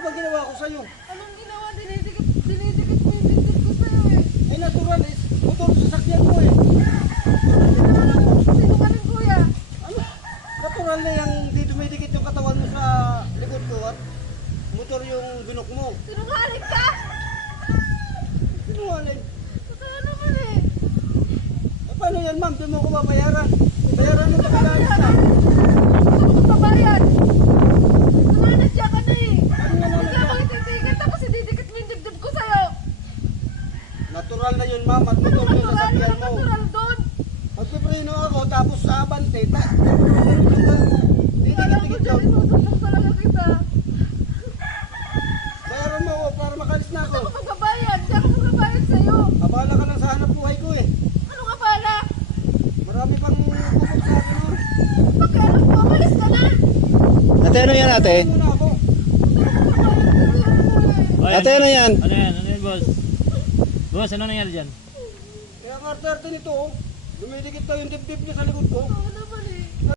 Ano ba ginawa ko sa'yo? Anong ginawa? Dinidikit mo yung dibdib ko sa'yo eh. Ay natural eh. Motor sa sasakyan mo eh. Sinungaling kuya. Ano? Natural na yung di dumidikit yung katawan mo sa likod ko at motor yung binok mo. Sinungaling ka? Sinungaling. Kaya naman eh. Eh, paano yan ma'am? Di mo ko babayaran. Bayaran mo ito kailangan sa. Ano ka babayad? Nananadya ka na eh. Ano nga Hindi naman ako yan? ititigil tapos ididikit mo yung dibdib ko sa'yo. Natural na yun ma'am at Ano motor yung natural? sasakyan Ano mo. natural doon? Magpipreno ako tapos sa abante. Kala ko Didikit-dikit dyan, daw. inututok talaga kita. Bayaran mo ako para makalis na Hindi ako. ako magbabayad. Hindi ako magbabayad sa'yo. Abala ka lang sa hanap buhay ko eh. Ano ka pala? Marami pang bukod sa akin nun. Pagkailan mo, umalis ka na. Ate, ano yan ate? Muna ako. Ate, ano yan? Ano yan? Ano yan, boss? Boss, ano nangyari dyan? Kaya ang arte nito oh. Dumidikit daw yung dibdib niya sa likod ko. Ano